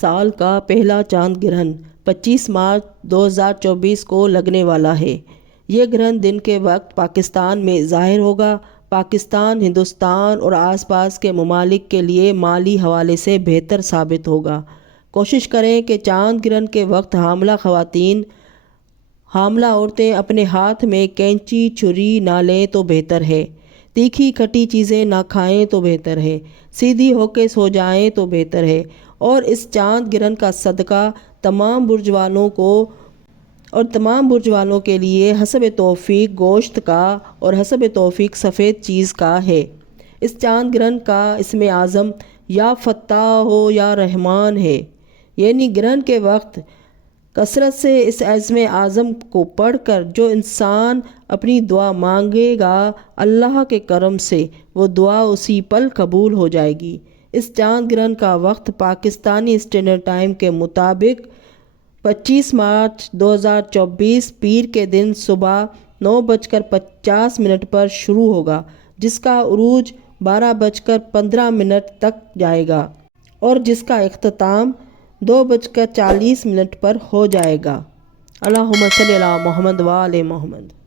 سال کا پہلا چاند گرہن 25 مارچ 2024 کو لگنے والا ہے۔ یہ گرہن دن کے وقت پاکستان میں ظاہر ہوگا۔ پاکستان ہندوستان اور آس پاس کے ممالک کے لیے مالی حوالے سے بہتر ثابت ہوگا۔ کوشش کریں کہ چاند گرہن کے وقت حاملہ عورتیں اپنے ہاتھ میں کینچی چھری نہ لیں تو بہتر ہے۔ تیکھی کھٹی چیزیں نہ کھائیں تو بہتر ہے۔ سیدھی ہو کے سو جائیں تو بہتر ہے۔ اور اس چاند گرہن کا صدقہ تمام برج والوں کے لیے حسب توفیق گوشت کا اور حسب توفیق سفید چیز کا ہے۔ اس چاند گرہن کا اسم اعظم یا فتاح ہو یا رحمان ہے، یعنی گرہن کے وقت کثرت سے اس اسم اعظم کو پڑھ کر جو انسان اپنی دعا مانگے گا، اللہ کے کرم سے وہ دعا اسی پل قبول ہو جائے گی۔ اس چاند گرہن کا وقت پاکستانی اسٹینڈرڈ ٹائم کے مطابق 25 مارچ 2024 پیر کے دن صبح 9:50 پر شروع ہوگا، جس کا عروج 12:15 تک جائے گا اور جس کا اختتام 2:40 پر ہو جائے گا۔ اللہم صلی علی محمد و آل محمد۔